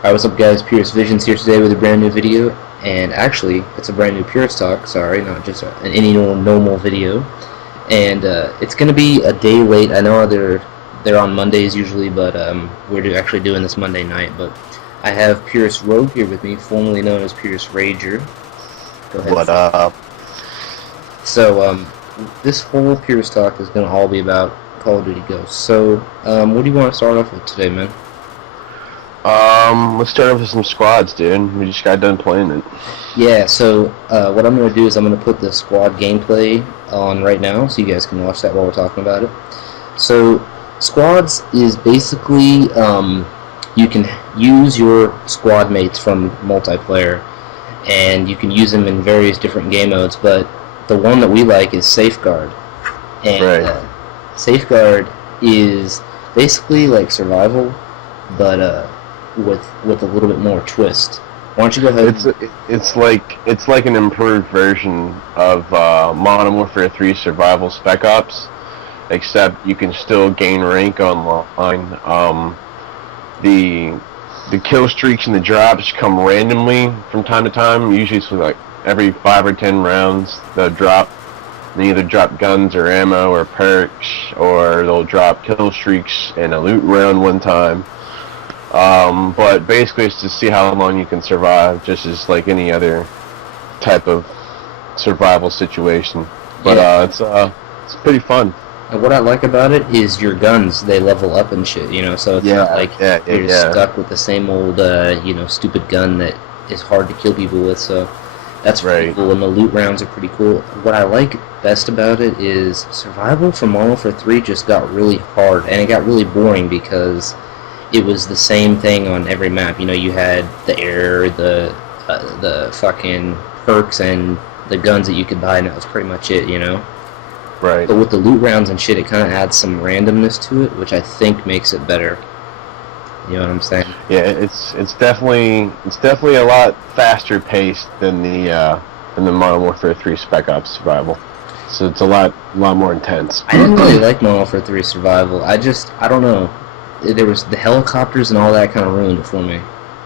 Alright, what's up guys, Purist Visions here today with a brand new video, and actually, it's a brand new Purist Talk, sorry, not just any normal video, and it's going to be a day late. I know they're on Mondays usually, but we're actually doing this Monday night, but I have Purist Rogue here with me, formerly known as Purist Rager. Go ahead. What up? So, this whole Purist Talk is going to all be about Call of Duty Ghosts. So, what do you want to start off with today, man? Let's start off with some squads, dude. We just got done playing it. Yeah, so what I'm going to do is I'm going to put the squad gameplay on right now, so you guys can watch that while we're talking about it. So, squads is basically, you can use your squad mates from multiplayer, and you can use them in various different game modes, but the one that we like is Safeguard. And Right. Safeguard is basically like survival, but with a little bit more twist. Why don't you go ahead? It's like an improved version of Modern Warfare 3 Survival Spec Ops, except you can still gain rank online. The kill streaks and the drops come randomly from time to time. Usually it's like every 5 or 10 rounds they'll drop. They either drop guns or ammo or perks, or they'll drop kill streaks and a loot round one time. But basically it's to see how long you can survive, just as like any other type of survival situation. But Yeah. it's pretty fun. And what I like about it is your guns, they level up and shit, you know, so it's not like you're just stuck with the same old, stupid gun that is hard to kill people with, so that's pretty cool, and the loot rounds are pretty cool. What I like best about it is survival for Modern Warfare 3 just got really hard, and it got really boring because it was the same thing on every map. You know, you had the air, the fucking perks, and the guns that you could buy, and that was pretty much it, you know? Right. But with the loot rounds and shit, it kind of adds some randomness to it, which I think makes it better. You know what I'm saying? Yeah, it's definitely a lot faster paced than the Modern Warfare 3 Spec Ops Survival. So it's a lot more intense. I didn't really like Modern Warfare 3 Survival. I don't know. There was the helicopters and all that kind of ruined it for me.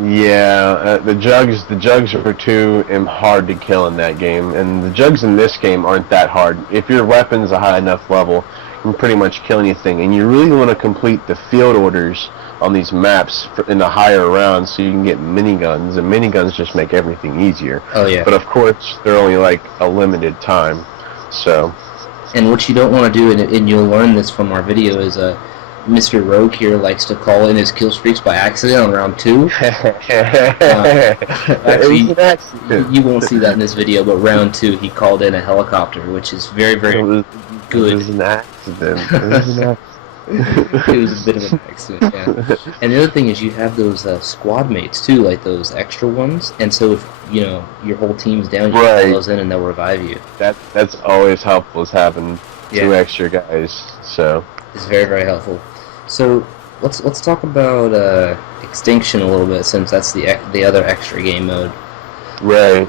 Yeah, the jugs are too hard to kill in that game, and the jugs in this game aren't that hard. If your weapon's a high enough level, you can pretty much kill anything, and you really want to complete the field orders on these maps in the higher rounds so you can get miniguns, and miniguns just make everything easier. Oh yeah. But of course, they're only like a limited time, so. And what you don't want to do, and you'll learn this from our video, is Mr. Rogue here likes to call in his kill streaks by accident on round 2. Actually, you won't see that in this video, but round 2 he called in a helicopter, which is very, very good. It was an accident. It was a bit of an accident, yeah. And the other thing is you have those squad mates too, like those extra ones, and so if your whole team's down, you can call those in and they'll revive you. That's always helpful, is having 2 extra guys, so. It's very, very helpful. So let's talk about Extinction a little bit, since that's the other extra game mode. Right.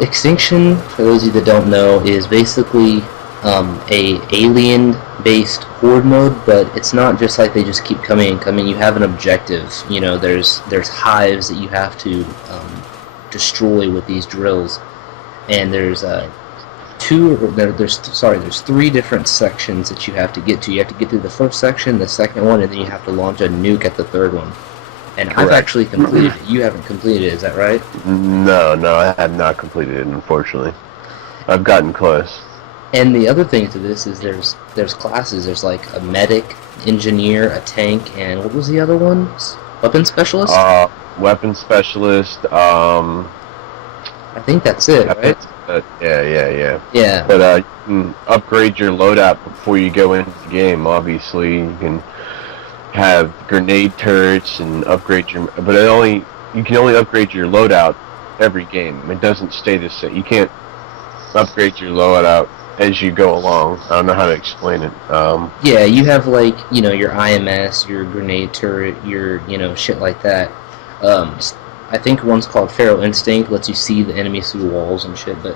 Extinction, for those of you that don't know, is basically a alien-based horde mode, but it's not just like they just keep coming and coming. You have an objective. You know, there's hives that you have to destroy with these drills, and there's 3 different sections that you have to get to. You have to get through the first section, the second one, and then you have to launch a nuke at the third one. And I've actually completed it. You haven't completed it, is that right? No, I have not completed it, unfortunately. I've gotten close. And the other thing to this is there's classes. There's like a medic, engineer, a tank, and what was the other one? Weapon specialist? Weapon specialist, I think that's it, right? Yeah. Yeah. But you can upgrade your loadout before you go into the game, obviously. You can have grenade turrets and upgrade your... But you can only upgrade your loadout every game. It doesn't stay the same. You can't upgrade your loadout as you go along. I don't know how to explain it. Yeah, you have like, your IMS, your grenade turret, your, shit like that. I think one's called Feral Instinct, lets you see the enemies through the walls and shit, but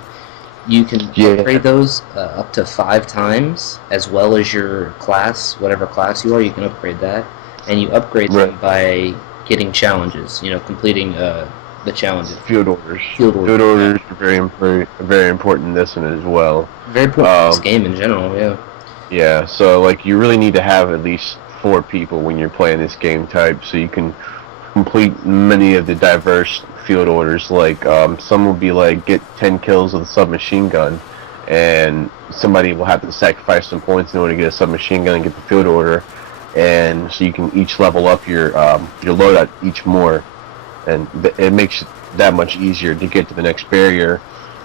you can upgrade those up to 5 times, as well as your class, whatever class you are, you can upgrade that. And you upgrade them by getting challenges. You know, completing the challenges. Field orders. Field orders are very important in this one as well. Very important in this game in general. Yeah. Yeah. So like, you really need to have at least 4 people when you're playing this game type, so you can complete many of the diverse field orders. Like some will be like, get 10 kills with a submachine gun, and somebody will have to sacrifice some points in order to get a submachine gun and get the field order, and so you can each level up your loadout each more, and it makes it that much easier to get to the next barrier.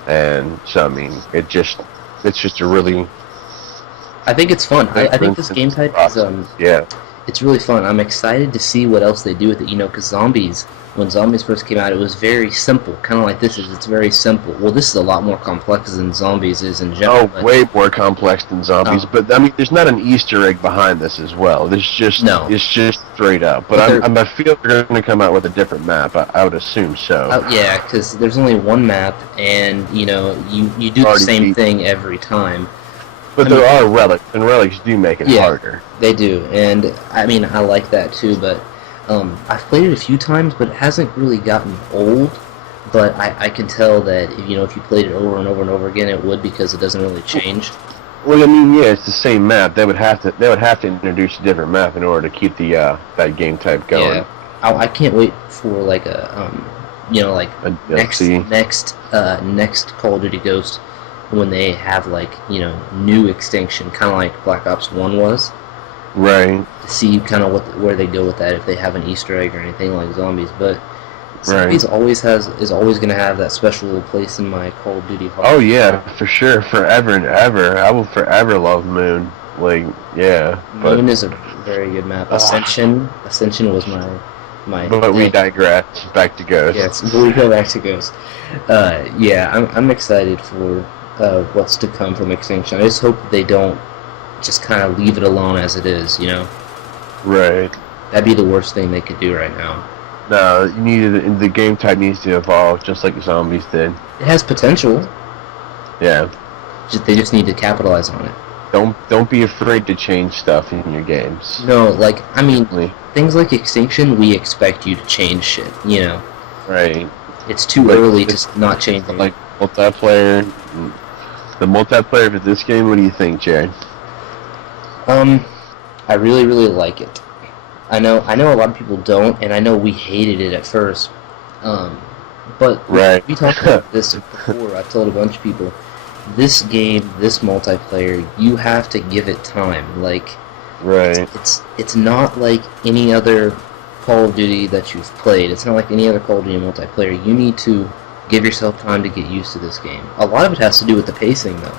And so I mean, it's just a really, I think it's fun. I think this game type is it's really fun. I'm excited to see what else they do with it. You know, because when Zombies first came out, it was very simple, kind of like this is. It's very simple. Well, this is a lot more complex than Zombies is in general. Oh, way more complex than Zombies. But I mean, there's not an Easter egg behind this as well. There's just It's just straight up. But I feel they're going to come out with a different map. I would assume so. Yeah, because there's only one map, and you know, you do the same thing every time. But there are relics, and relics do make it harder. They do, and I mean, I like that too, but I've played it a few times, but it hasn't really gotten old. But I can tell that if you played it over and over and over again, it would, because it doesn't really change. Well, I mean, yeah, it's the same map. They would have to introduce a different map in order to keep the that game type going. Yeah, I can't wait for like next Call of Duty Ghost, when they have like new extinction, kind of like Black Ops 1 was. Right. To see kind of where they go with that, if they have an Easter egg or anything like Zombies. But Zombies is always going to have that special little place in my Call of Duty heart. Oh yeah, for sure, forever and ever. I will forever love Moon. Like, yeah. Moon is a very good map. Ascension was my. But we digress. Back to Ghost. Yes, we go back to Ghost. Yeah, I'm excited for what's to come from Extinction. I just hope that they don't just kind of leave it alone as it is, Right. That'd be the worst thing they could do right now. No, the game type needs to evolve, just like Zombies did. It has potential. Yeah. They just need to capitalize on it. Don't be afraid to change stuff in your games. No, like, I mean, things like Extinction, we expect you to change shit, Right. It's too early to not change it. Like multiplayer. The multiplayer for this game, what do you think, Jared? I really, really like it. I know a lot of people don't, and I know we hated it at first. But we talked about this before. I've told a bunch of people, this game, this multiplayer, you have to give it time. Like, it's not like any other Call of Duty that you've played. It's not like any other Call of Duty multiplayer. You need to give yourself time to get used to this game. A lot of it has to do with the pacing, though.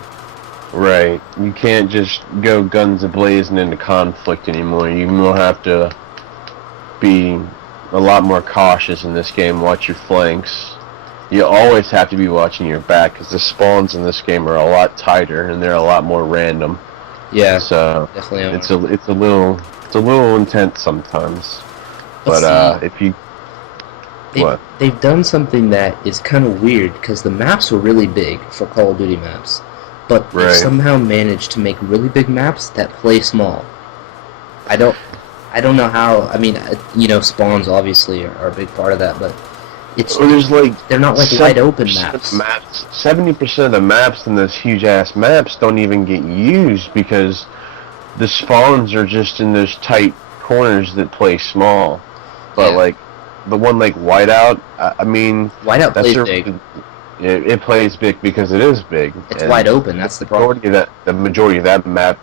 Right. You can't just go guns a-blazing into conflict anymore. You will have to be a lot more cautious in this game. Watch your flanks. You always have to be watching your back, because the spawns in this game are a lot tighter and they're a lot more random. Yeah, so definitely. It's a little intense sometimes. But if you they've done something that is kind of weird, because the maps were really big for Call of Duty maps, but they somehow managed to make really big maps that play small. I don't know how. I mean, spawns obviously are a big part of that, but they're not like wide open maps. 70% of the maps in this huge ass maps don't even get used, because the spawns are just in those tight corners that play small. But like the one like Whiteout, I mean, Whiteout plays big. It plays big because it is big. It's wide open. That's the problem. The majority of that map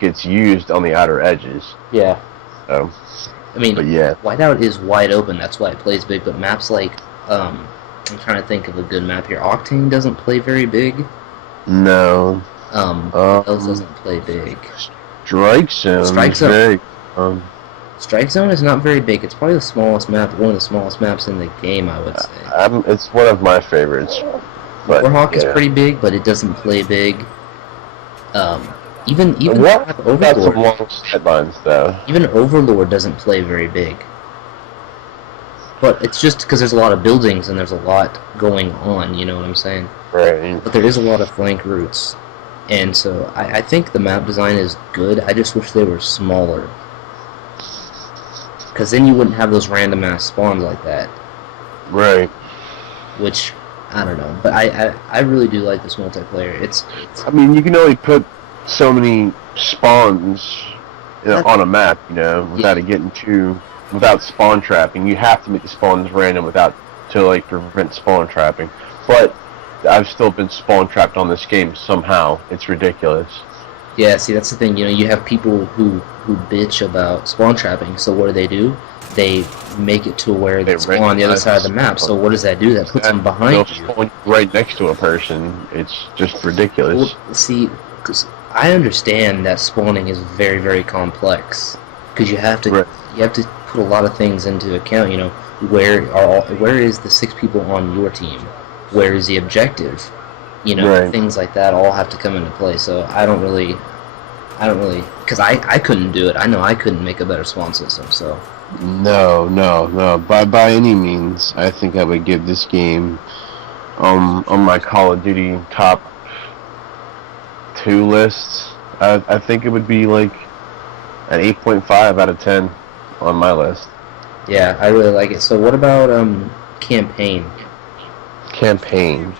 gets used on the outer edges. Yeah. So, I mean, but yeah, Whiteout is wide open. That's why it plays big. But maps like, I'm trying to think of a good map here. Octane doesn't play very big. No. What else doesn't play big? Strike Zone. Strike Zone is not very big. It's probably the smallest map, one of the smallest maps in the game, I would say. It's one of my favorites. Warhawk is pretty big, but it doesn't play big. Even Overlord. Got some long headlines, though. Even Overlord doesn't play very big. But it's just because there's a lot of buildings and there's a lot going on, you know what I'm saying? Right. But there is a lot of flank routes. And so I think the map design is good. I just wish they were smaller. because then you wouldn't have those random ass spawns like that. Right. Which, I don't know, but I really do like this multiplayer. It's I mean, you can only put so many spawns on a map, without it getting without spawn trapping. You have to make the spawns random to like prevent spawn trapping. But I've still been spawn trapped on this game somehow. It's ridiculous. Yeah, see, that's the thing. You have people who bitch about spawn trapping. So what do? They make it to where they spawn on the other side of the map. So what does that do? That puts them behind you. Spawn right next to a person. It's just ridiculous. Well, see, because I understand that spawning is very, very complex. Because you have to put a lot of things into account. Where is the 6 people on your team? Where is the objective? Things like that all have to come into play. So I don't really, because I couldn't do it. I know I couldn't make a better spawn system. So no. By any means, I think I would give this game on my Call of Duty top 2 lists. I think it would be like an 8.5 out of 10 on my list. Yeah, I really like it. So what about campaign? Campaign.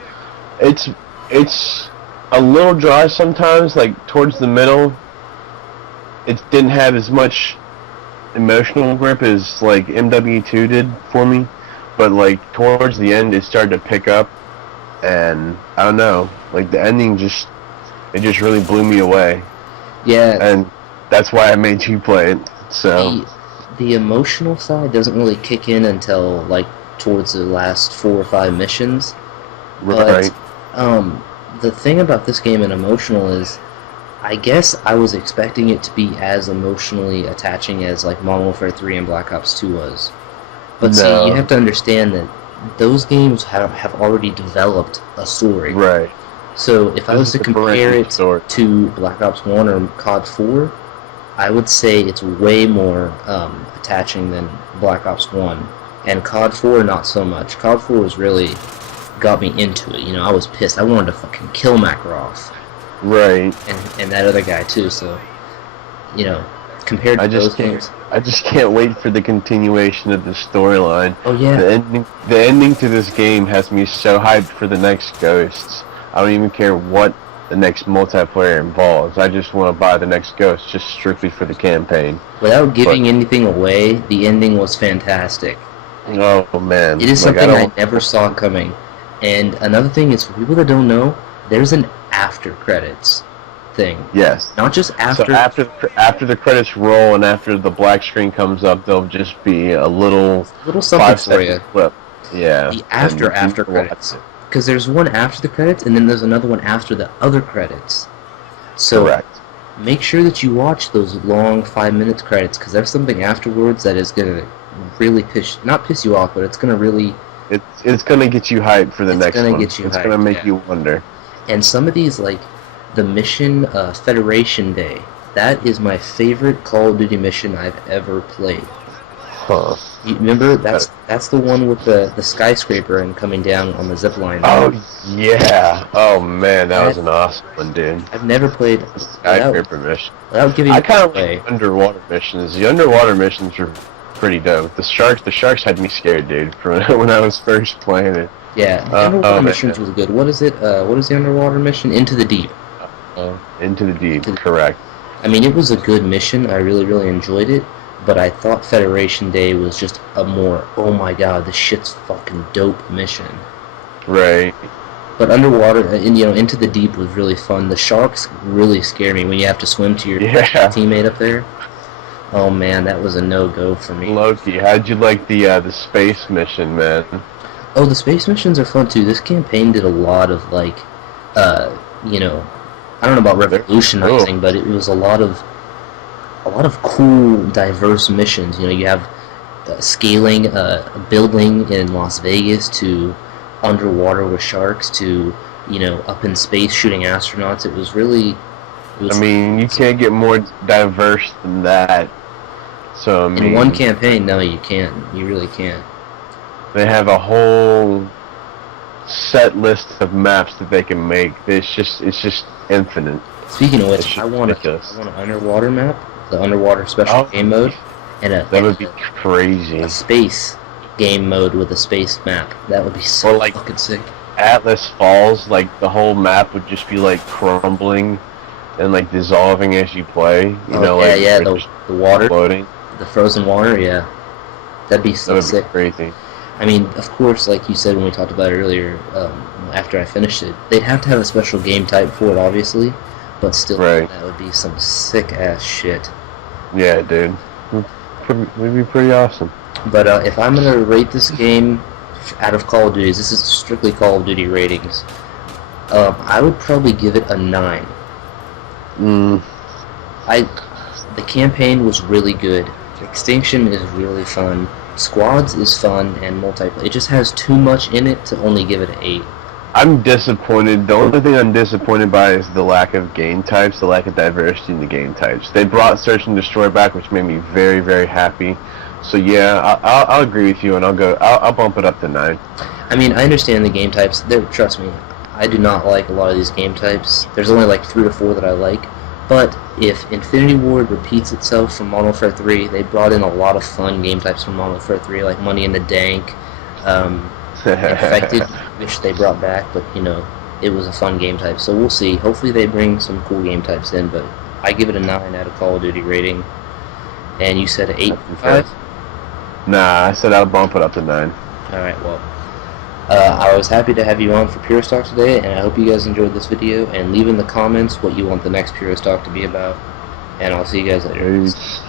It's a little dry sometimes, like towards the middle. It didn't have as much emotional grip as like MW2 did for me, but like towards the end it started to pick up, and I don't know, like the ending just really blew me away. Yeah. And that's why I made you play it. So the emotional side doesn't really kick in until like towards the last 4 or 5 missions. Right. But the thing about this game and emotional is, I guess I was expecting it to be as emotionally attaching as like Modern Warfare 3 and Black Ops 2 was. But see, you have to understand that those games have already developed a story. Right. So if I was to compare it to Black Ops 1 or COD 4, I would say it's way more attaching than Black Ops 1. And COD 4, not so much. COD 4 was really got me into it. I was pissed. I wanted to fucking kill Makarov. Right. And that other guy too. So, compared to those games, I just can't wait for the continuation of the storyline. Oh yeah. The ending to this game has me so hyped for the next Ghosts. I don't even care what the next multiplayer involves. I just want to buy the next Ghost just strictly for the campaign. Without giving anything away, the ending was fantastic. Oh man. It is something I never saw coming. And another thing is, for people that don't know, there's an after credits thing. Yes. Not just after. So after the credits roll and after the black screen comes up, there'll just be a little something for you. Clip. Yeah. The after credits. Because there's one after the credits, and then there's another one after the other credits. So correct. Make sure that you watch those long 5-minute credits, because there's something afterwards that is gonna really not piss you off, but it's gonna really. It's gonna get you hyped for the next one. It's gonna make you wonder. And some of these, like the mission Federation Day, that is my favorite Call of Duty mission I've ever played. Huh. You remember that's the one with the skyscraper and coming down on the zipline. Oh yeah. Oh man, that was an awesome one, dude. I've never played skyscraper mission. Without giving I kind of like underwater missions. The underwater missions are pretty dope. The sharks had me scared, dude, from when I was first playing it. Yeah, the underwater missions was good. What is it? What is the underwater mission? Into the Deep. Into the Deep, correct. I mean, it was a good mission. I really, really enjoyed it. But I thought Federation Day was just a more, oh my god, this shit's fucking dope mission. Right. But underwater, Into the Deep was really fun. The sharks really scare me when you have to swim to your teammate up there. Oh man, that was a no-go for me. Loki, how'd you like the space mission, man? Oh, the space missions are fun too. This campaign did a lot of like, I don't know about revolutionizing, but it was a lot of cool, diverse missions. You have scaling a building in Las Vegas to underwater with sharks to up in space shooting astronauts. It was really. I mean, you can't get more diverse than that. So I mean, in one campaign, no, you can't. You really can't. They have a whole set list of maps that they can make. It's just infinite. Speaking of which, I want an underwater map, the underwater special game mode. And that would be crazy. A space game mode with a space map. That would be so fucking sick. Atlas Falls, like the whole map would just be like crumbling and like dissolving as you play. You know, the water, floating. The frozen water. Yeah, that'd be so sick. Be crazy. I mean, of course, like you said when we talked about it earlier, after I finished it, they'd have to have a special game type for it, obviously, but still, that would be some sick-ass shit. Yeah, dude. Would be pretty awesome. But if I'm going to rate this game out of Call of Duty, this is strictly Call of Duty ratings, I would probably give it a 9. The campaign was really good. Extinction is really fun. Squads is fun, and multiplayer. It just has too much in it to only give it an 8. I'm disappointed. The only thing I'm disappointed by is the lack of game types, the lack of diversity in the game types. They brought Search and Destroy back, which made me very, very happy. So yeah, I'll agree with you, and I'll bump it up to 9. I mean, I understand the game types. Trust me, I do not like a lot of these game types. There's only like 3 or 4 that I like. But if Infinity Ward repeats itself from Modern Warfare 3, they brought in a lot of fun game types from Modern Warfare 3, like Money in the Dank, Infected, which they brought back, but, you know, it was a fun game type. So we'll see. Hopefully they bring some cool game types in, but I give it a 9 out of Call of Duty rating. And you said 8.5? Nah, I said I'll bump it up to 9. Alright, well. I was happy to have you on for Purist Talk today, and I hope you guys enjoyed this video, and leave in the comments what you want the next Purist Talk to be about, and I'll see you guys later. Peace.